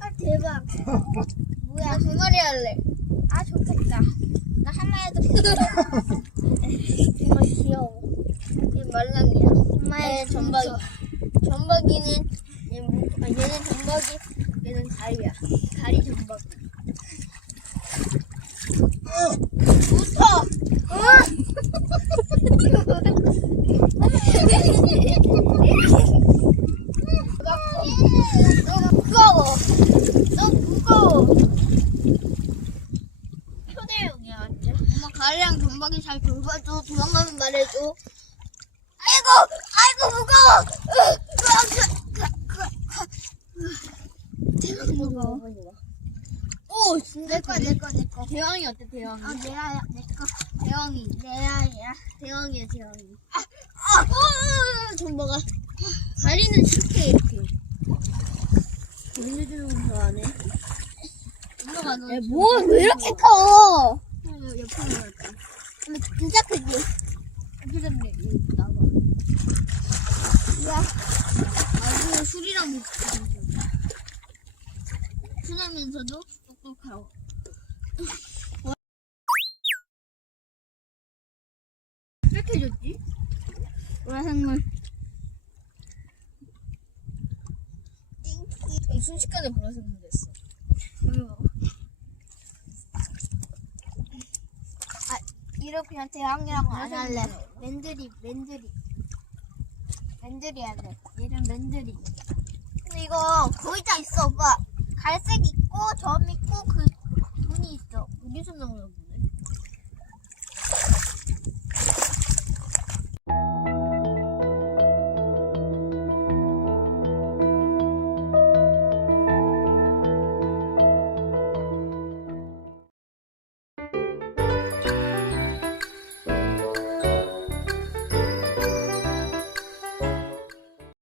아 대박. 뭐야 두 마리 할래. 아 좋겠다. 나 해도 이거 귀여워. 이 말랑이야. 엄마의 전박이. 전박이는 얘 무- 아, 얘는 전박이. 얘는 가리야. 가리 전박이. 붙어. 너무 무거워. 너무 무거워. 초대형이야, 완전. 엄마 가리랑 전박이 잘 돌봐줘. 도망가면 말해줘. 아이고, 아이고 무거워. 대박 무거워. 오, 진짜 내 거, 내 거, 내 거. 대왕이 어때, 대왕이? 아, 내야야, 내 거. 대왕이. 내야야. 대왕이야, 대왕이. 아, 아, 아, 전박아. 가리는 실패, 이렇게. 돌려주는 거 좋아하네. 엄마가 너. 뭐, 왜 이렇게 커? 옆으로 갈까? 근데 진짜 크지? 그런데, 여기 나와. 야. 아, 그 술이랑 비슷 해. 순하면서도 똑똑하고. 왜 이렇게 줬지? 와생물. 순식간에 보라색물 됐어. 아, 이렇게 대왕이라고 안 할래. 맨들이, 맨들이. 맨들이 할래. 얘는 맨들이. 근데 이거 거의 다 있어. 갈색이